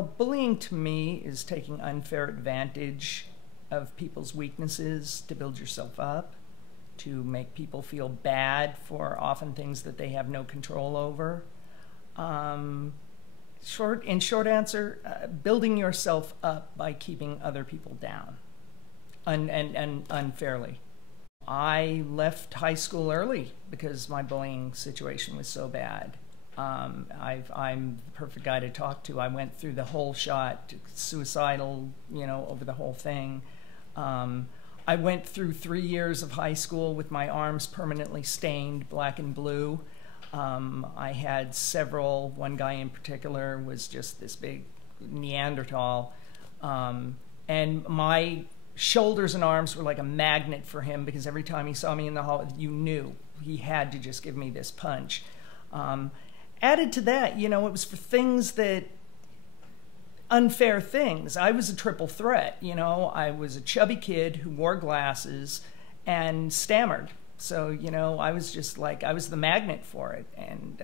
know, bullying to me is taking unfair advantage of people's weaknesses to build yourself up, to make people feel bad for often things that they have no control over. Short answer, building yourself up by keeping other people down and unfairly. I left high school early because my bullying situation was so bad. I'm the perfect guy to talk to. I went through the whole shot, suicidal, you know, over the whole thing. I went through 3 years of high school with my arms permanently stained black and blue. I had several, one guy in particular was just this big Neanderthal. And my shoulders and arms were like a magnet for him because every time he saw me in the hall, you knew he had to just give me this punch. Added to that, you know, it was for things that, unfair things. I was a triple threat, you know. I was a chubby kid who wore glasses and stammered. So, you know, I was just like, I was the magnet for it. And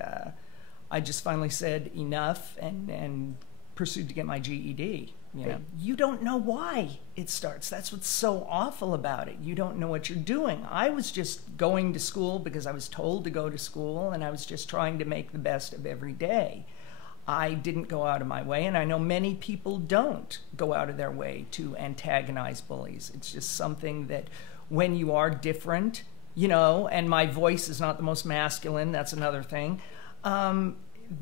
I just finally said enough and pursued to get my GED. You know, you don't know why it starts. That's what's so awful about it. You don't know what you're doing. I was just going to school because I was told to go to school, and I was just trying to make the best of every day. I didn't go out of my way, and I know many people don't go out of their way to antagonize bullies. It's just something that when you are different, you know, and my voice is not the most masculine, that's another thing,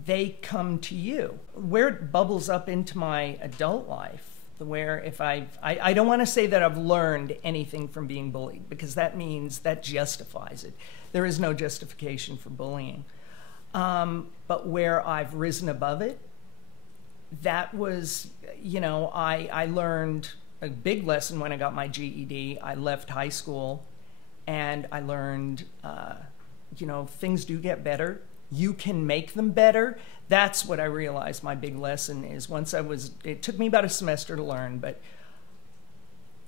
they come to you. Where it bubbles up into my adult life, where if I don't want to say that I've learned anything from being bullied, because that means that justifies it. There is no justification for bullying. But where I've risen above it, that was, you know, I learned a big lesson when I got my GED. I left high school and I learned, you know, things do get better. You can make them better. That's what I realized my big lesson is. It took me about a semester to learn, but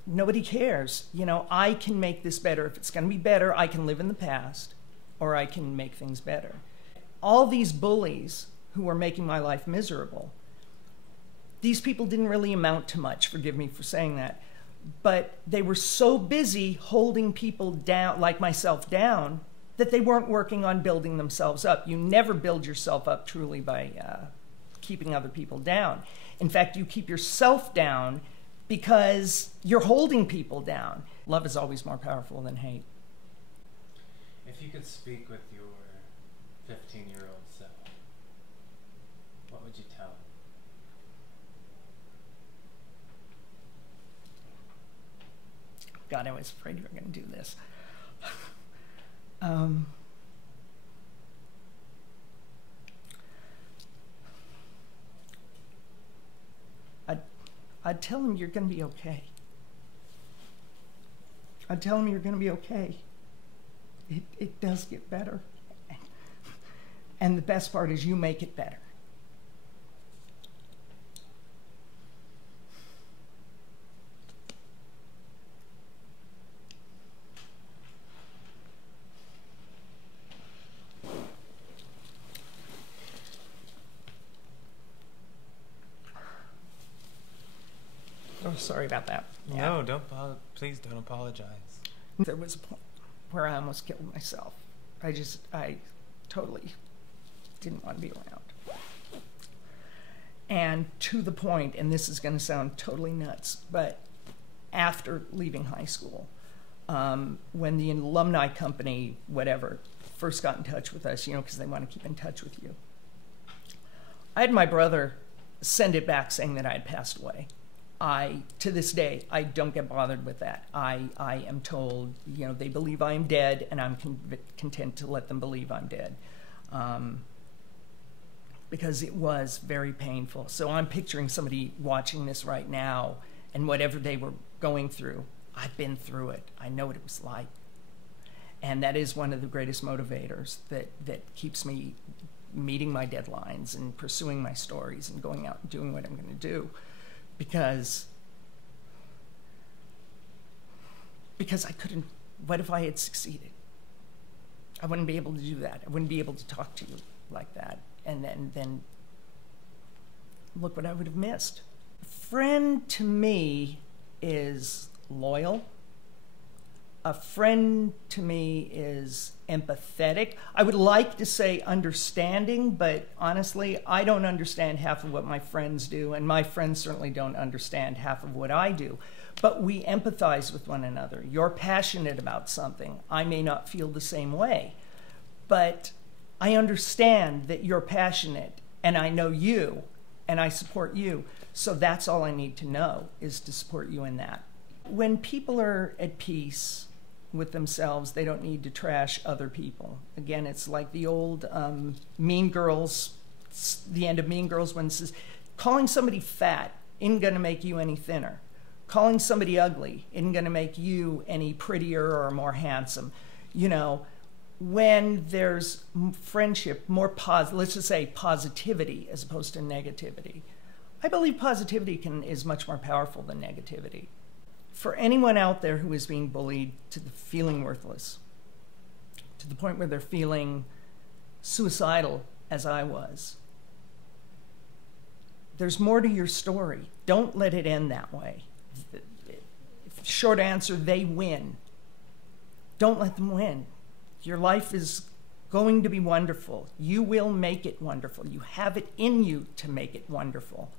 nobody cares. You know, I can make this better. If it's going to be better, I can live in the past or I can make things better. All these bullies who were making my life miserable, these people didn't really amount to much, forgive me for saying that, but they were so busy holding people down, like myself, down, that they weren't working on building themselves up. You never build yourself up truly by keeping other people down. In fact, you keep yourself down because you're holding people down. Love is always more powerful than hate. If you could speak with your 15-year-old self, what would you tell him? God, I was afraid you were going to do this. I'd tell him you're going to be okay. I'd tell him you're going to be okay. It does get better. And the best part is you make it better. Oh, sorry about that. Yeah. No, please don't apologize. There was a point where I almost killed myself. I totally didn't want to be around. And to the point, and this is going to sound totally nuts, but after leaving high school, when the alumni company, whatever, first got in touch with us, you know, because they want to keep in touch with you, I had my brother send it back saying that I had passed away. To this day, I don't get bothered with that. I am told, you know, they believe I am dead, and I'm content to let them believe I'm dead. Because it was very painful. So I'm picturing somebody watching this right now, and whatever they were going through, I've been through it. I know what it was like. And that is one of the greatest motivators that keeps me meeting my deadlines and pursuing my stories and going out and doing what I'm going to do. Because I couldn't, what if I had succeeded? I wouldn't be able to do that. I wouldn't be able to talk to you like that. And then look what I would have missed. A friend to me is loyal. A friend to me is empathetic. I would like to say understanding, but honestly, I don't understand half of what my friends do, and my friends certainly don't understand half of what I do. But we empathize with one another. You're passionate about something. I may not feel the same way, but I understand that you're passionate, and I know you, and I support you. So that's all I need to know, is to support you in that. When people are at peace with themselves, they don't need to trash other people. Again, it's like the old Mean Girls, the end of Mean Girls, when it says, calling somebody fat isn't going to make you any thinner. Calling somebody ugly isn't going to make you any prettier or more handsome. You know, when there's friendship, more let's just say positivity as opposed to negativity. I believe positivity is much more powerful than negativity. For anyone out there who is being bullied to the feeling worthless, to the point where they're feeling suicidal, as I was, there's more to your story. Don't let it end that way. Short answer, they win. Don't let them win. Your life is going to be wonderful. You will make it wonderful. You have it in you to make it wonderful.